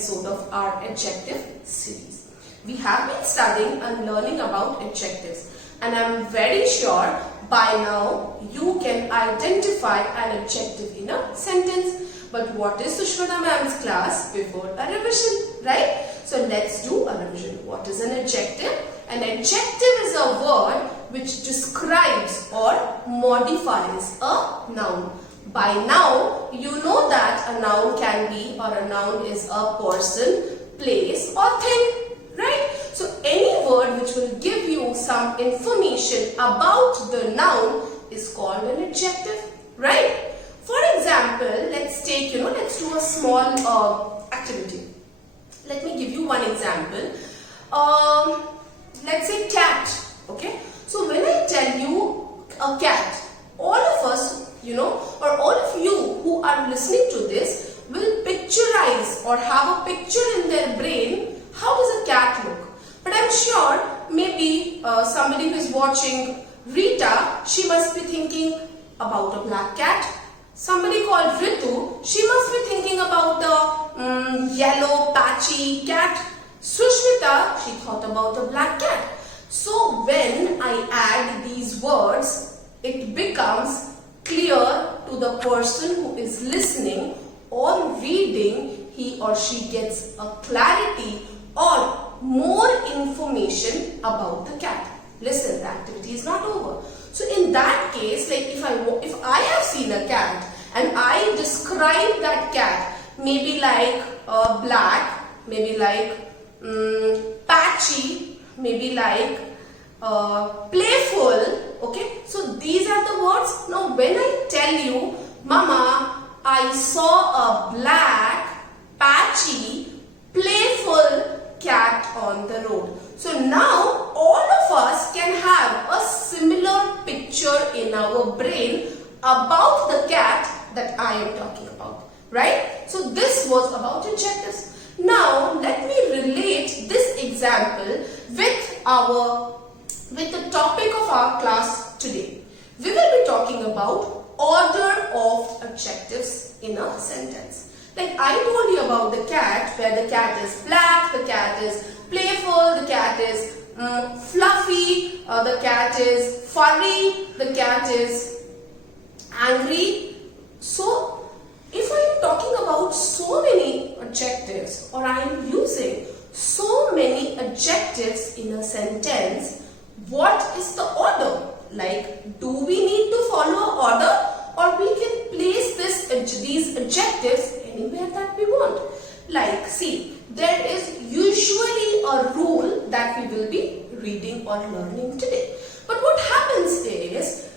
episode of our adjective series. We have been studying and learning about adjectives, and I am very sure by now you can identify an adjective in a sentence. But what is Sushmita ma'am's class before a revision, right? So let's do a revision. What is an adjective? An adjective is a word which describes or modifies a noun. By now, you know that a noun can be, or a noun is a person, place or thing, right? So any word which will give you some information about the noun is called an adjective, right? For example, let's take, let's do a small activity. Let me give you one example. Let's say cat, okay? So when I tell you a cat, all of us, or all of you who are listening to this will picturize or have a picture in their brain. How does a cat look? But I'm sure maybe somebody who is watching Rita, she must be thinking about a black cat. Somebody called Ritu, she must be thinking about a yellow patchy cat. Sushmita, she thought about a black cat. So when I add these words, it becomes clear to the person who is listening or reading. He or she gets a clarity or more information about the cat. Listen, the activity is not over. So in that case, like if I have seen a cat and I describe that cat, maybe like black, maybe like patchy, maybe like playful, okay? So these are the words. Now when I tell you, Mama, I saw a black, patchy, playful cat on the road. So now all of us can have a similar picture in our brain about the cat that I am talking about, right? So this was about adjectives. Now let me relate this example with the topic of our class today. We will be talking about order of adjectives in a sentence. Like I told you about the cat, where the cat is black, the cat is playful, the cat is fluffy, the cat is furry, the cat is angry. So if I am talking about so many adjectives, or I am using so many adjectives in a sentence, what is the order? Like, do we need to follow an order, or we can place these adjectives anywhere that we want? Like, see, there is usually a rule that we will be reading or learning today. But what happens is,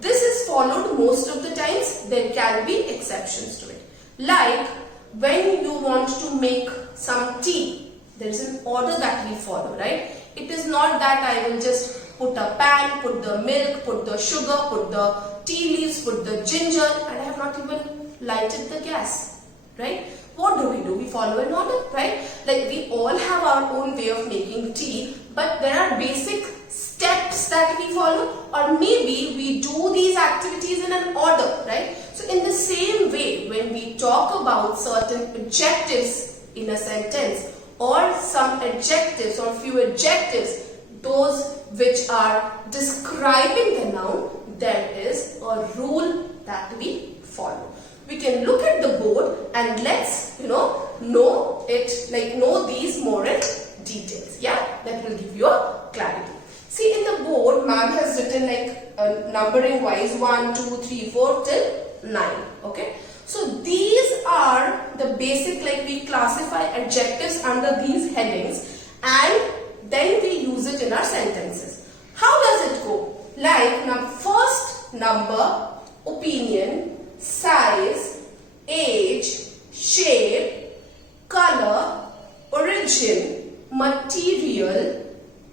this is followed most of the times. There can be exceptions to it. Like, when you want to make some tea, there is an order that we follow, right? It is not that I will just put a pan, put the milk, put the sugar, put the tea leaves, put the ginger, and I have not even lighted the gas, right? What do? We follow an order, right? Like we all have our own way of making tea, but there are basic steps that we follow, or maybe we do these activities in an order, right? So in the same way, when we talk about certain adjectives in a sentence, or some adjectives or few adjectives, those which are describing the noun, there is a rule that we follow. We can look at the board and let's know these more in details. Yeah, that will give you a clarity. See, in the board, ma'am has written like numbering wise 1, 2, 3, 4 till 9. Okay. So these are the basic, like we classify adjectives under these headings and then we use it in our sentences. How does it go? Like now, first number, opinion, size, age, shape, color, origin, material,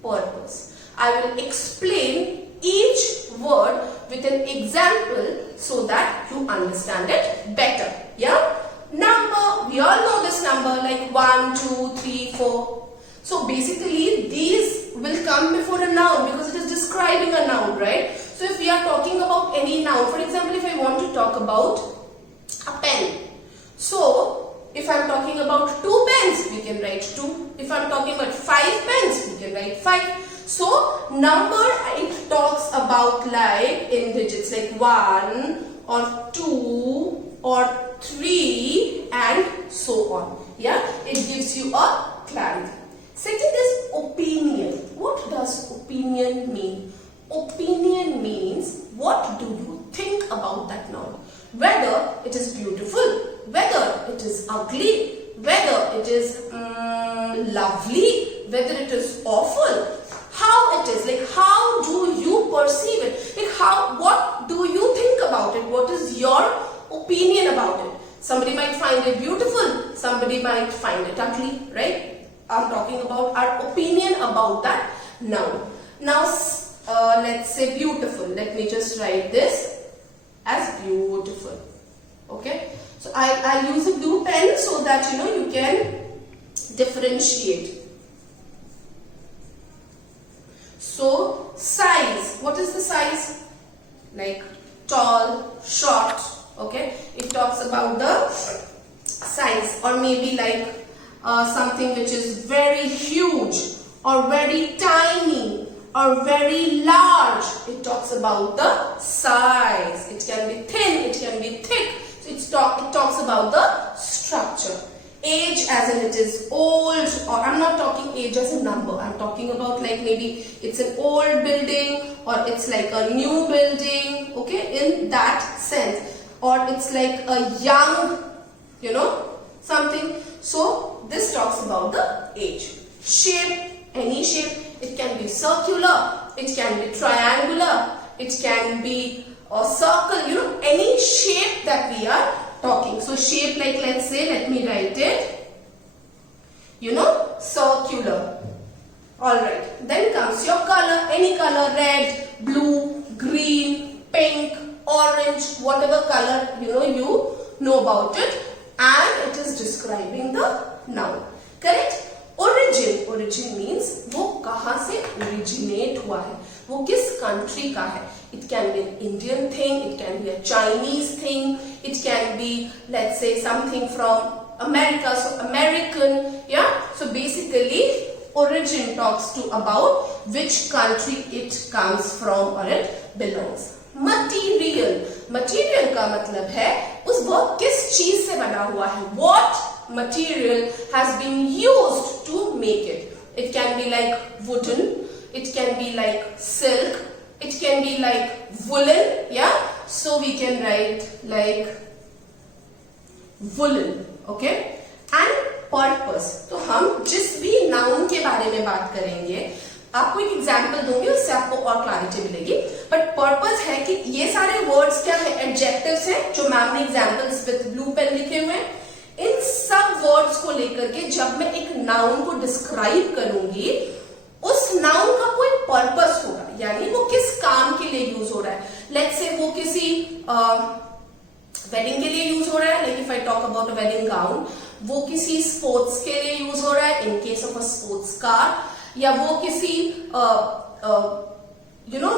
purpose. I will explain each word with an example so that you understand it better. Yeah? Number, we all know this number like 1, 2, 3, 4. So basically these will come before a noun because it is describing a noun, right? So if we are talking about any noun, for example, if I want to talk about a pen. So If I'm talking about 2 pens, we can write 2. If I'm talking about 5 pens, we can write 5. So number, it talks about like in digits like 1 or 2 or 3 and so on. Yeah, it gives you a clarity. Second is opinion. What does opinion mean? Opinion means what do you think about that noun? Whether it is beautiful, whether it is ugly, whether it is lovely, whether it is awful, how it is, like how do you perceive it, like what do you think about it, what is your opinion about it? Somebody might find it beautiful, somebody might find it ugly, right? I'm talking about our opinion about that noun. Now let's say beautiful. Let me just write this as beautiful. Okay, so I'll use a blue pen so that you can differentiate. So size, what is the size? Like tall, short. Okay, it talks about the size, or maybe like something which is very huge or very tiny or very large. It talks about the size. It can be thin, it can be thick. So it talks about the structure. Age as in it is old, or I'm not talking age as a number. I'm talking about like maybe it's an old building or it's like a new building. Okay, in that sense. Or it's like a young, something. So this talks about the age. Shape, any shape. It can be circular, it can be triangular, it can be a circle, any shape that we are talking. So shape, like let's say, let me write it, circular. Alright, then comes your color, any color, red, blue, green, pink, orange, whatever color you know about it, and it is describing the noun. Correct? Origin means वो कहाँ से originate हुआ है, वो किस country का है. It can be an Indian thing, it can be a Chinese thing, it can be, let's say, something from America, so American. Yeah, so basically origin talks to about which country it comes from or it belongs. Material का मतलब है उस वो किस चीज से बना हुआ है. What material has been used to make it. It can be like wooden, it can be like silk, it can be like woolen. Yeah, so we can write like woolen. Okay, and purpose. तो हम जिस भी noun के बारे में बात करेंगे, आपको एक एग्जाम्पल दूंगी, उससे आपको और क्लैरिटी मिलेगी. बट पर्पस है कि ये सारे वर्ड्स क्या है, एडजेक्टिव्स है, जो मैम ने एग्जाम्पल्स विद ब्लू पेन लिखे हुए हैं. इन सब वर्ड्स को लेकर के जब मैं एक नाउन को डिस्क्राइब करूंगी, उस नाउन का कोई पर्पस होगा, यानी वो किस काम के लिए यूज हो रहा है. लेट्स से वो किसी वेडिंग के लिए यूज हो रहा है, like if I talk about a wedding gown, वो किसी स्पोर्ट्स के लिए यूज हो रहा है in case of a sports car, या वो किसी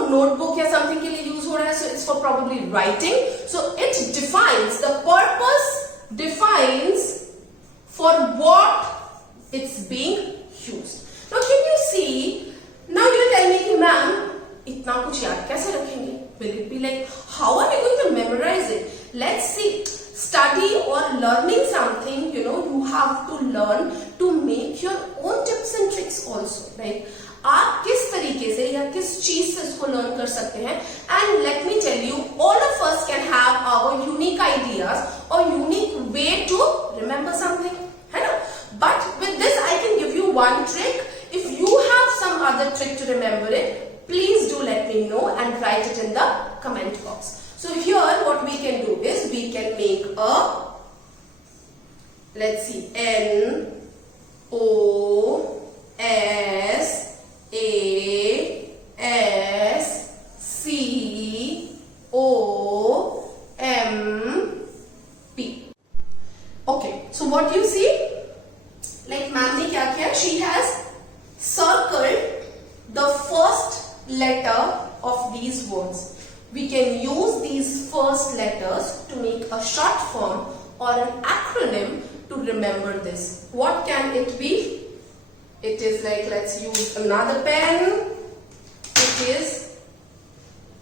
notebook या something के लिए यूज हो रहा है, so it's for probably writing. So it defines, the purpose defines for what it's being used. Now can you see, now you tell me कि मैम इतना कुछ याद कैसे रखेंगे? Will it be like, how are we going to memorize it? Let's see. Study or learning something, you have to learn to make your own tips and tricks also, right? आप किस तरीके से या किस चीज से इसको लर्न कर सकते हैं. And let me tell you, all of us can have our unique ideas और unique way to remember something, है ना. But with this I can give you one trick. If you have some other trick to remember it, please do let me know and write it in the comment box. So here what we can do is we can make a, let's see, N O S A S C O M P. Okay, so what you see, like ma'am ने क्या किया, she has circled the first letter of these words. We can use these first letters to make a short form or an acronym to remember this. What can it be? It is like, let's use another pen. It is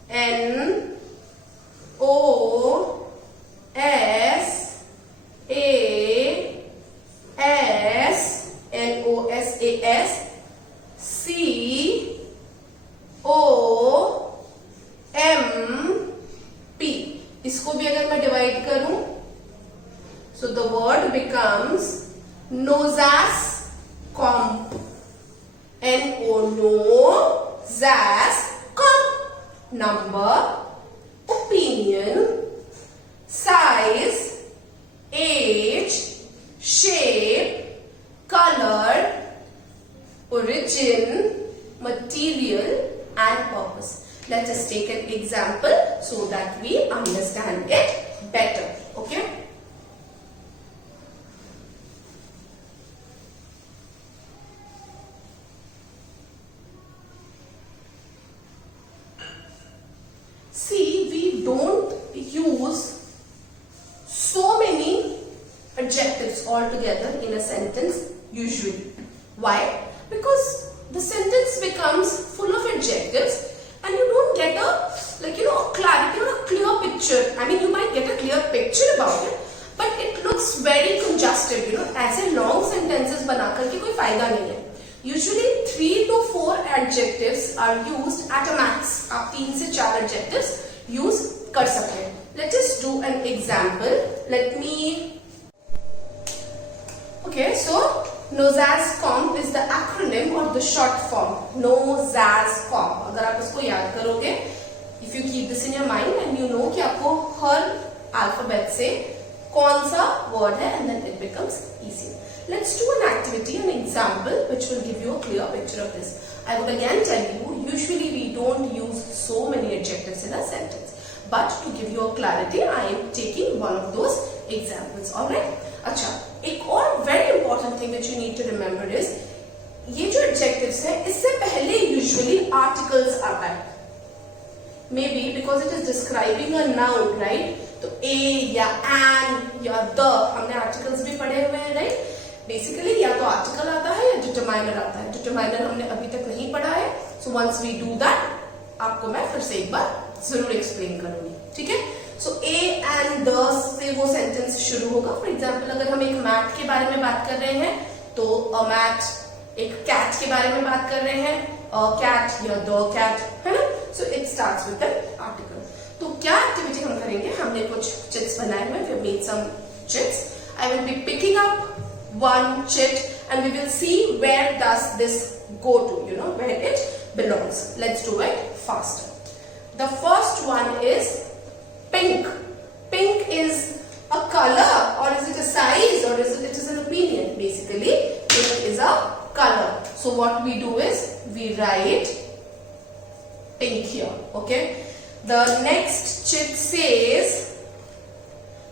N O S A S N O S A S C O M P. इसको भी अगर मैं divide करूं, so the word becomes nose comp. N-O, no, zas, comp. Number, opinion, size, age, shape, color, origin, material and purpose. Let us take an example so that we understand it better. Okay? See, we don't use so many adjectives altogether in a sentence usually. Why? Because the sentence becomes full of adjectives and you don't get a clarity or a clear picture. I mean, you might get a clear picture about it, but it looks very congested. ऐसे long sentences बनाकर के कोई फायदा नहीं है. Usually 3 to 4 adjectives are used at a max. आप 3 से 4 adjectives use कर सकते हैं. Let us do an example. Okay, so NOSASCOMP is the acronym or the short form. NOSASCOMP. अगर आप इसको याद करोगे, if you keep this in your mind and you know कि आपको हर alphabet से कौन सा word है, and then it becomes easy. Let's do an activity, an example which will give you a clear picture of this. I would again tell you, usually we don't use so many adjectives in a sentence. But to give you a clarity, I am taking one of those examples. Alright? अच्छा, एक और very important thing which you need to remember is, ये जो adjectives है, इससे पहले usually articles आता है. Maybe because it is describing a noun, right? तो a या an या the, हमने articles भी पढ़े हुए हैं, right? Basically या तो article आता है या determiner आता है. Determiner हमने अभी तक नहीं पढ़ा है. So once we do that, आपको मैं फिर से एक बार जरूर explain करूंगी. ठीक है? So a and the से वो sentence शुरू होगा. For example, अगर हम एक mat के बारे में बात कर रहे हैं, तो a mat, एक cat के बारे में बात कर रहे हैं, a cat या the cat, है ना? So it starts with an article. तो क्या activity हम करेंगे? हमने कुछ chits बनाए हुए. We have made some chits. I will be picking up one chit and we will see where does this go to, where it belongs. Let's do it faster. The first one is pink. Pink is a color, or is it a size, or is it is an opinion? Basically, pink is a color. So what we do is we write pink here. Okay. The next chit says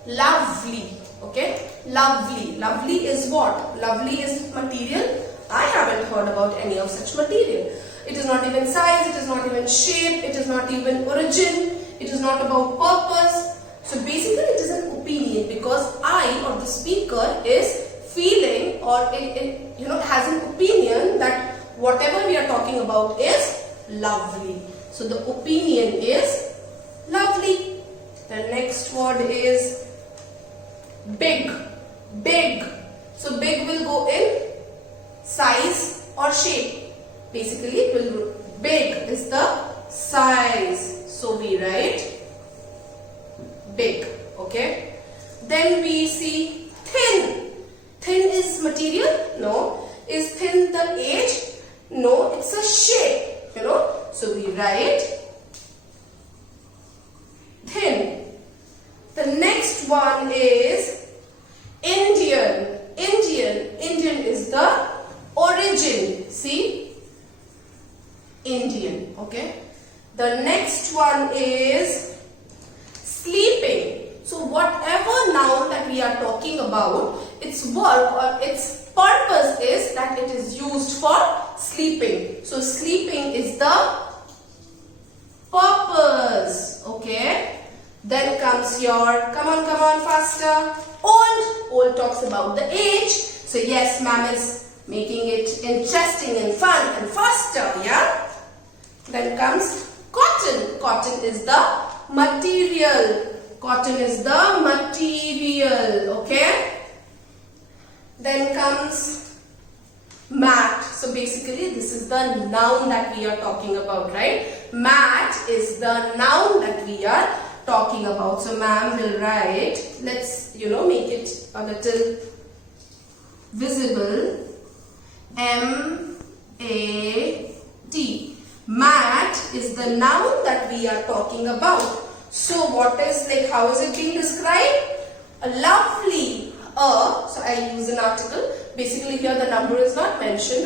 lovely. Okay. Lovely. Lovely is what? Lovely is material. I haven't heard about any of such material. It is not even size, it is not even shape, it is not even origin, it is not about purpose. So basically it is an opinion, because I, or the speaker, is feeling, or it has an opinion that whatever we are talking about is lovely. So the opinion is lovely. The next word is big. Big. So big will go in size or shape. Basically, it will big is the size. So we write big. Okay. Then we see thin. Thin is material? No. Is thin the age? No. It's a shape. So we write thin. The next one is Indian. Indian is the origin. See? Indian. Okay. The next one is sleeping. So whatever noun that we are talking about, its work or its purpose is that it is used for sleeping. So sleeping is the purpose. Okay. Then comes your, come on faster. Old talks about the age. So yes, ma'am is making it interesting and fun and faster, yeah? Then comes cotton. Cotton is the material. Cotton is the material, okay? Then comes mat. So basically this is the noun that we are talking about, right? Mat is the noun that we are talking about. So ma'am will write, let's make it a little visible. M-A-T. Mat is the noun that we are talking about. So what is, like, how is it being described? A lovely, so I use an article. Basically here the number is not mentioned.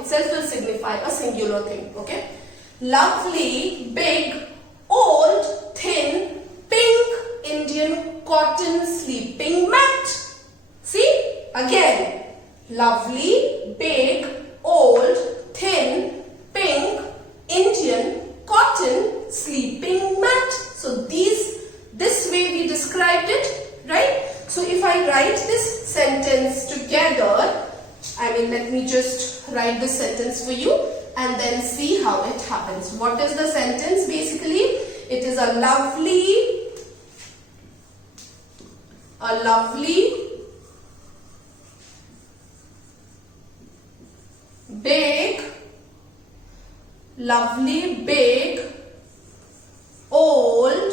Itself will signify a singular thing, okay? Lovely, big, old, thin, pink Indian cotton sleeping mat. See? Again. Lovely, big, old, thin, pink Indian cotton sleeping mat. So this way we described it, right? So if I write this sentence together, let me just write this sentence for you and then see how it happens. What is the sentence basically? It is a lovely, big, old,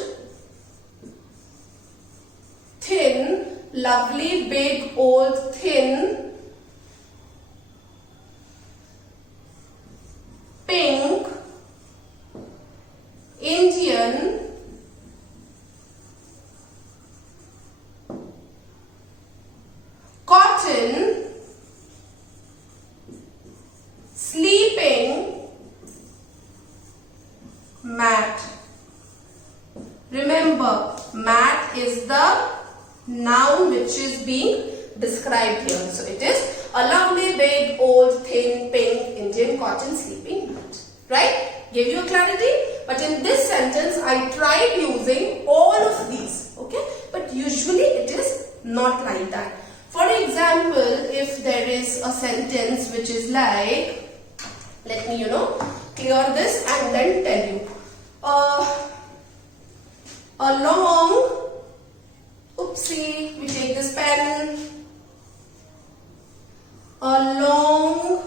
thin, lovely, big, old, thin, pink, Indian, cotton, sleeping mat. Remember, mat is the noun which is being described here. So it is a lovely, big, old, thin, pink Indian cotton sleeping mat. Right? Gave you a clarity? But in this sentence, I tried using all of these. Okay? But usually it is not like that. For example, if there is a sentence which is like, let me, clear this and then tell you. A long, oopsie, we take this pen. A long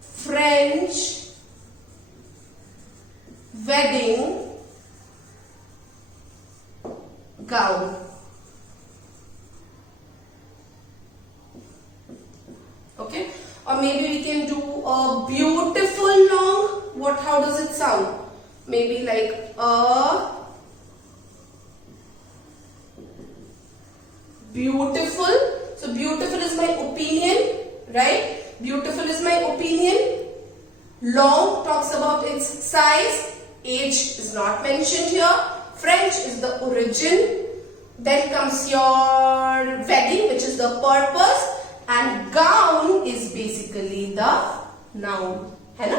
French wedding gown. Okay, or maybe we can do a beautiful long. How does it sound? Maybe like a beautiful. So beautiful is my opinion, right? Beautiful is my opinion. Long talks about its size. Age is not mentioned here. French is the origin. Then comes your wedding, which is the purpose. And gown is basically the noun. है ना?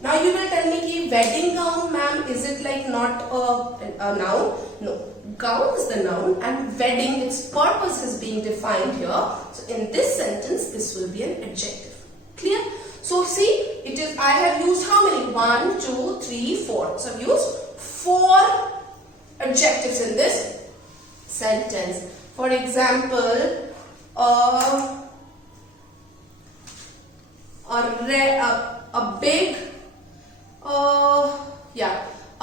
Now you will tell me कि wedding gown, ma'am, is it like not a noun? No. Gown is the noun and wedding, its purpose is being defined here. So in this sentence, this will be an adjective. Clear? So see, it is, I have used how many? 1, 2, 3, 4. So I've used 4 adjectives in this sentence. For example,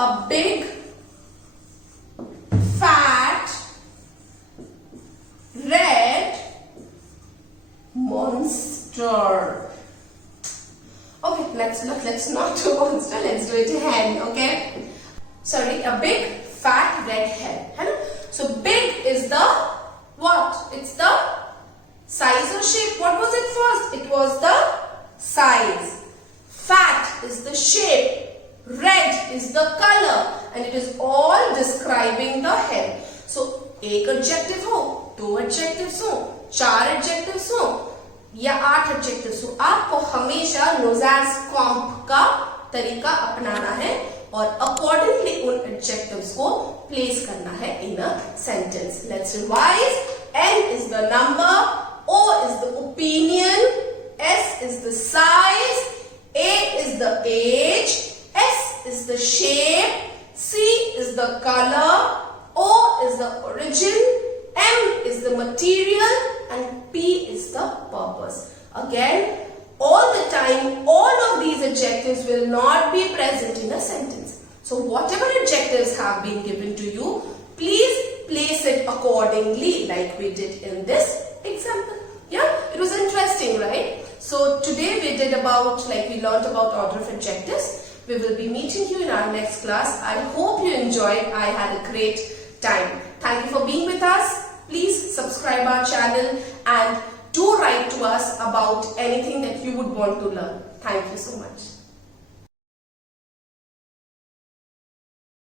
a big fat red monster. Okay, let's not do monster, let's do it hen, okay? Sorry, a big fat red hen. So big is the what? It's the size or shape. What was it first? It was the size. Fat is the shape. Red is the color. And it is all describing the hen. So, एक adjective हो, 2 adjectives हो, 4 adjectives हो, या 8 adjectives हो. आपको हमेशा नोज़ैस कॉम्प का तरीका अपनाना है और accordingly उन adjectives को place करना है in a sentence. Let's revise. N is the number, O is the opinion, S is the size, A is the age, S is the shape, C is the color, O is the origin, M is the material, and P is the purpose. Again, all the time, all of these adjectives will not be present in a sentence. So whatever adjectives have been given to you, please place it accordingly like we did in this example. Yeah, it was interesting, right? So today we learned about order of adjectives. We will be meeting you in our next class. I hope you enjoyed. I had a great time. Thank you for being with us. Please subscribe our channel and do write to us about anything that you would want to learn. Thank you so much.